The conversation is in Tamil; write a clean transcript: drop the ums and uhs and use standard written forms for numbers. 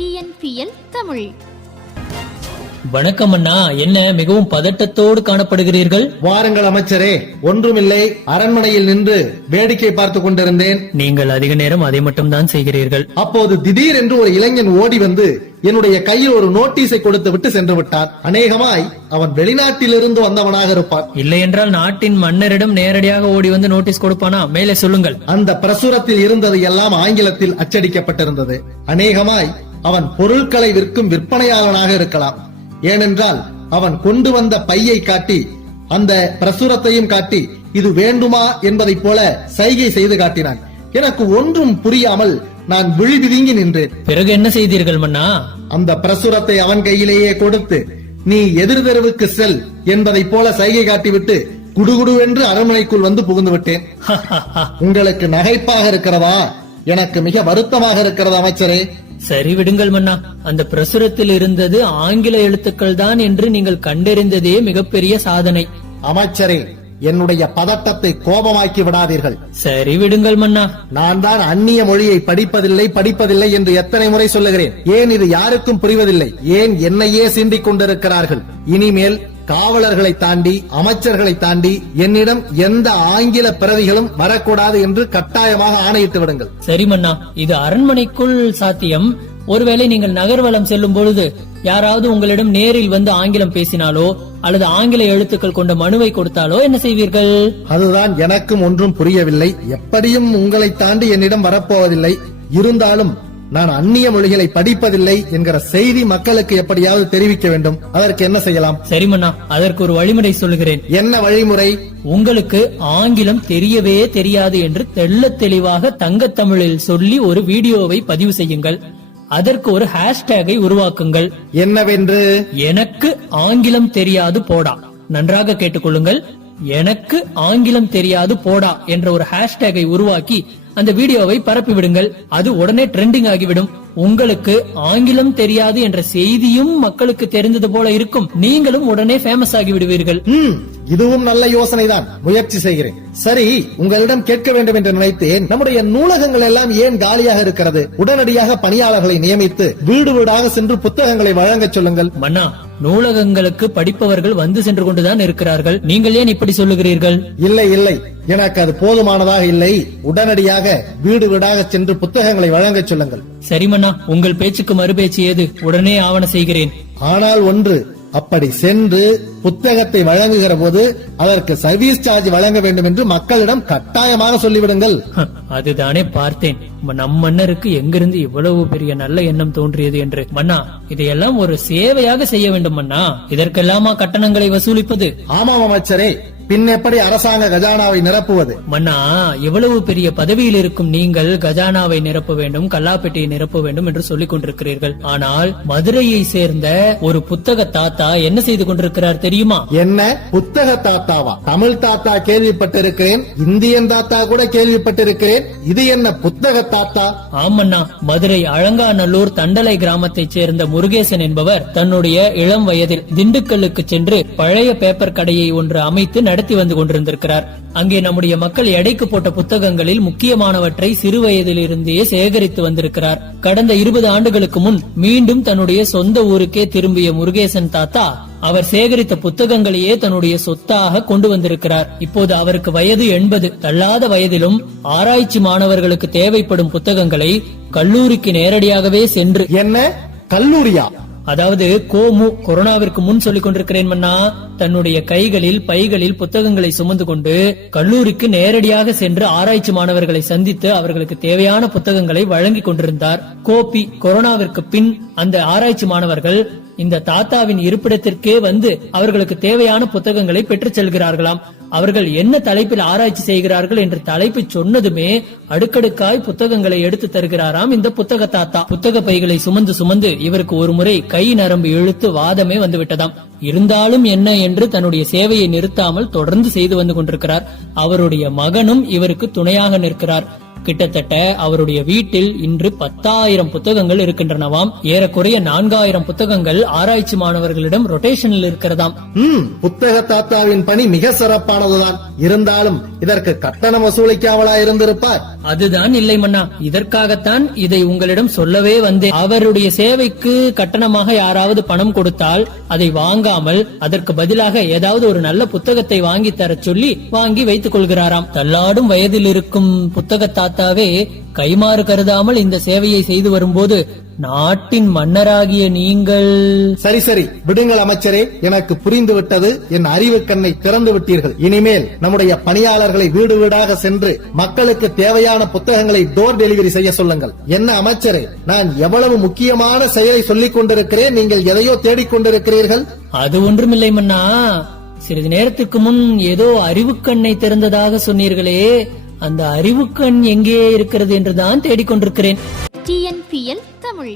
TNPL தமிழ். வணக்கம் அண்ணா, என்ன மிகவும் பதட்டத்தோடு காணப்படுகிறீர்கள்? வாருங்கள் அமைச்சரே. ஒன்றுமில்லை, அரண்மனையில் நின்று வேடிக்கை பார்த்துக் கொண்டிருந்தேன். நீங்கள் அதிக நேரம் அதை மட்டும் தான் செய்கிறீர்கள். அப்போது திடீரென்று ஒரு இளைஞன் ஓடி வந்து என்னுடைய கையில் ஒரு நோட்டீஸை கொடுத்து விட்டு சென்று விட்டான். அநேகமாய் அவன் வெளிநாட்டிலிருந்து வந்தவனாக இருப்பான். இல்லை என்றால் நாட்டின் மன்னரிடம் நேரடியாக ஓடி வந்து நோட்டீஸ் கொடுப்பானா? மேலே சொல்லுங்கள். அந்த பிரசுரத்தில் இருந்தது எல்லாம் ஆங்கிலத்தில் அச்சடிக்கப்பட்டிருந்தது. அநேகமாய் அவன் பொருட்களை விற்கும் விற்பனையாளனாக இருக்கலாம். ஏனென்றால் அவன் கொண்டு வந்த பையை காட்டி அந்த பிரசுரத்தையும் காட்டி இது வேண்டுமா என்பதை போல சைகை செய்து காட்டினான். எனக்கு ஒன்றும் புரியாமல் நான் விழிபிதுங்கி நின்றேன். பிறகு என்ன செய்தீர்கள் மன்னா? அந்த பிரசுரத்தை அவன் கையிலேயே கொடுத்து நீ எதிர் தெருவுக்கு செல் என்பதை போல சைகை காட்டிவிட்டு குடுகுடுவென்று அரண்மனைக்குள் வந்து புகுந்து விட்டேன். உங்களுக்கு நகைப்பாக இருக்கிறதா? எனக்கு மிக வருத்தமாக இருக்கிறது அமைச்சரே. சரி விடுங்கள் மன்னா. அந்த பிரசுரத்தில் இருந்தது ஆங்கில எழுத்துக்கள் தான் என்று நீங்கள் கண்டறிந்ததே மிகப்பெரிய சாதனை. அமைச்சரே, என்னுடைய பதட்டத்தை கோபமாக்கி விடாதீர்கள். சரி விடுங்கள் மன்னா. நான் தான் அந்நிய மொழியை படிப்பதில்லை என்று எத்தனை முறை சொல்லுகிறேன். ஏன் இது யாருக்கும் புரிவதில்லை? ஏன் என்னையே சீண்டிக் கொண்டிருக்கிறார்கள்? இனிமேல் காவலர்களை தாண்டி அமைச்சர்களை தாண்டி என்னிடம் எந்த ஆங்கில பிரதிகளும் வரக்கூடாது என்று கட்டாயமாக ஆணையிட்டு விடுங்கள். சரி மன்னா, இது அரண்மனைக்குள் சாத்தியம். ஒருவேளை நீங்கள் நகர்வலம் செல்லும் பொழுது யாராவது உங்களிடம் நேரில் வந்து ஆங்கிலம் பேசினாலோ அல்லது ஆங்கில எழுத்துக்கள் கொண்ட மனுவை கொடுத்தாலோ என்ன செய்வீர்கள்? அதுதான் எனக்கும் ஒன்றும் புரியவில்லை. எப்படியும் உங்களை தாண்டி என்னிடம் வரப்போவதில்லை. இருந்தாலும் நான் அந்நிய மொழிகளை படிப்பதில்லை என்கிற செய்தி மக்களுக்கு எப்படியாவது தெரிவிக்க வேண்டும். அதற்கு என்ன செய்யலாம்? சரி மன்னா, அதற்கு ஒரு வழிமுறை சொல்லுகிறேன். என்ன வழிமுறை? உங்களுக்கு ஆங்கிலம் தெரியவே தெரியாது என்று தெள்ள தெளிவாக தங்கத்தமிழில் சொல்லி ஒரு வீடியோவை பதிவு செய்யுங்கள். அதற்கு ஒரு ஹேஷ்டேகை உருவாக்குங்கள். என்னவென்று? எனக்கு ஆங்கிலம் தெரியாது போடா. நன்றாக கேட்டுக்கொள்ளுங்கள். எனக்கு ஆங்கிலம் தெரியாது போடா என்ற ஒரு ஹேஷ்டேகை உருவாக்கி அந்த வீடியோவை பரப்பி விடுங்கள். அது உடனே ட்ரெண்டிங் ஆகிவிடும். உங்களுக்கு ஆங்கிலம் தெரியாது என்ற செய்தியும் மக்களுக்கு தெரிந்தது போல இருக்கும். நீங்களும் உடனே ஃபேமஸ் ஆகி விடுவீர்கள். இதுவும் நல்ல யோசனை தான். முயற்சி செய்கிறேன். சரி, உங்களிடம் கேட்க வேண்டும் என்று நினைத்தேன். நம்முடைய நூலகங்கள் எல்லாம் ஏன் காலியாக இருக்கிறது? உடனடியாக பணியாளர்களை நியமித்து வீடு வீடாக சென்று புத்தகங்களை வழங்க சொல்லுங்கள். மன்னா, நூலகங்களுக்கு படிப்பவர்கள் வந்து சென்று கொண்டுதான் இருக்கிறார்கள். நீங்கள் ஏன் இப்படி சொல்லுகிறீர்கள்? இல்லை, எனக்கு அது போதுமானதாக இல்லை. உடனடியாக வீடு வீடாக சென்று புத்தகங்களை வழங்க சொல்லுங்கள். சரி மன்னா, உங்கள் பேச்சுக்கு மறுபேச்சு ஏது? உடனே ஆவண செய்கிறேன். ஆனால் ஒன்று, அப்படி சென்று புத்தகத்தை வழங்குகிற போது அதற்கு சர்வீஸ் சார்ஜ் வழங்க வேண்டும் என்று மக்களிடம் கட்டாயமாக சொல்லிவிடுங்கள். அதுதானே பார்த்தேன். நம் மன்னருக்கு எங்கிருந்து இவ்வளவு பெரிய நல்ல எண்ணம் தோன்றியது என்று. மன்னா, இதையெல்லாம் ஒரு சேவையாக செய்ய வேண்டும் மன்னா. இதற்கெல்லாமா கட்டணங்களை வசூலிப்பது? ஆமாம் அமைச்சரே, பின் எப்படி அரசாங்க கஜானாவை நிரப்புவது? மன்னா, எவ்வளவு பெரிய பதவியில் இருக்கும் நீங்கள் கஜானாவை நிரப்ப வேண்டும், கல்லாப்பெட்டியை நிரப்ப வேண்டும் என்று சொல்லிக் கொண்டிருக்கிறீர்கள். ஆனால் மதுரையை சேர்ந்த ஒரு புத்தக தாத்தா என்ன செய்து கொண்டிருக்கிறார் தெரியுமா? என்ன புத்தக தாத்தாவா? தமிழ் தாத்தா கேள்விப்பட்டிருக்கிறேன், இந்தியன் தாத்தா கூட கேள்விப்பட்டிருக்கிறேன். இது என்ன புத்தக தாத்தா? ஆமண்ணா, மதுரை அலங்காநல்லூர் தண்டலை கிராமத்தைச் சேர்ந்த முருகேசன் என்பவர் தன்னுடைய இளம் வயதில் திண்டுக்கல்லுக்கு சென்று பழைய பேப்பர் கடையை ஒன்று அமைத்து நடத்தி வந்து கொண்டிருந்திருக்கிறார். அங்கே நம்முடைய மக்கள் எடைக்கு போட்ட புத்தகங்களில் முக்கியமானவற்றை சிறு வயதில் இருந்தே சேகரித்து வந்திருக்கிறார். கடந்த 20 ஆண்டுகளுக்கு முன் மீண்டும் தன்னுடைய சொந்த ஊருக்கே திரும்பிய முருகேசன் தாத்தா அவர் சேகரித்த புத்தகங்களையே தன்னுடைய சொத்தாக கொண்டு வந்திருக்கிறார். இப்போது அவருக்கு வயது 80. தள்ளாத வயதிலும் ஆராய்ச்சி மாணவர்களுக்கு தேவைப்படும் புத்தகங்களை கல்லூரிக்கு நேரடியாகவே சென்று. என்ன கல்லூரியா? அதாவது கொரோனாவிற்கு முன் சொல்லிக் கொண்டிருக்கிறேன் மன்னா. தன்னுடைய கைகளில் பைகளில் புத்தகங்களை சுமந்து கொண்டு கல்லூரிக்கு நேரடியாக சென்று ஆராய்ச்சி மாணவர்களை சந்தித்து அவர்களுக்கு தேவையான புத்தகங்களை வழங்கி கொண்டிருந்தார். கொரோனாவிற்கு பின் அந்த ஆராய்ச்சி மாணவர்கள் இந்த தாத்தாவின் இருப்பிடத்திற்கே வந்து அவர்களுக்கு தேவையான புத்தகங்களை பெற்றுச் செல்கிறார்களாம். அவர்கள் என்ன தலைப்பில் ஆராய்ச்சி செய்கிறார்கள் என்று தலைப்பு சொன்னதுமே அடுக்கடுக்காய் புத்தகங்களை எடுத்து தருகிறாராம் இந்த புத்தக தாத்தா. புத்தக பைகளை சுமந்து இவருக்கு ஒரு முறை கை நரம்பு இழுத்து வாதமே வந்துவிட்டதாம். இருந்தாலும் என்ன என்று தன்னுடைய சேவையை நிறுத்தாமல் தொடர்ந்து செய்து வந்து கொண்டிருக்கிறார். அவருடைய மகனும் இவருக்கு துணையாக நிற்கிறார். கிட்டத்தட்ட அவருடைய வீட்டில் இன்று 10,000 புத்தகங்கள் இருக்கின்றனவாம். ஏறக்குறைய 4,000 புத்தகங்கள் ஆராய்ச்சி மாணவர்களிடம் ரொட்டேஷனில் இருக்கிறதாம். புத்தக தாத்தாவின் பணி மிக சிறப்பானதுதான். இருந்தாலும் இதற்கு கட்டணம் வசூலிக்காமலா இருந்திருப்பார்? அதுதான் இல்லை மன்னா, இதற்காகத்தான் இதை உங்களிடம் சொல்லவே வந்தேன். அவருடைய சேவைக்கு கட்டணமாக யாராவது பணம் கொடுத்தால் அதை வாங்காமல் அதற்கு பதிலாக ஏதாவது ஒரு நல்ல புத்தகத்தை வாங்கி தர சொல்லி வாங்கி வைத்துக் கொள்கிறாராம். தள்ளாடும் வயதில் இருக்கும் புத்தக தாத்தாவே கைமாறு கருதாமல் இந்த சேவையை செய்து வரும்போது நாட்டின் மன்னராகிய நீங்கள்... சரி சரி விடுங்கள் அமைச்சரே, எனக்கு புரிந்து விட்டது. என் அறிவு கண்ணை திறந்து விட்டீர்கள். இனிமேல் நம்முடைய பணியாளர்களை வீடு வீடாக சென்று மக்களுக்கு தேவையான புத்தகங்களை டோர் டெலிவரி செய்ய சொல்லுங்கள். என்ன அமைச்சரே, நான் எவ்வளவு முக்கியமான செயலை சொல்லிக் கொண்டிருக்கிறேன், நீங்கள் எதையோ தேடிக்கொண்டிருக்கிறீர்கள். அது ஒன்றுமில்லை மன்னா, சிறிது நேரத்துக்கு முன் ஏதோ அறிவுக்கண்ணை திறந்ததாக சொன்னீர்களே, அந்த அறிவுக்கண் எங்கே இருக்கிறது என்றுதான் தேடிக்கொண்டிருக்கிறேன். TNPL தமிழ்.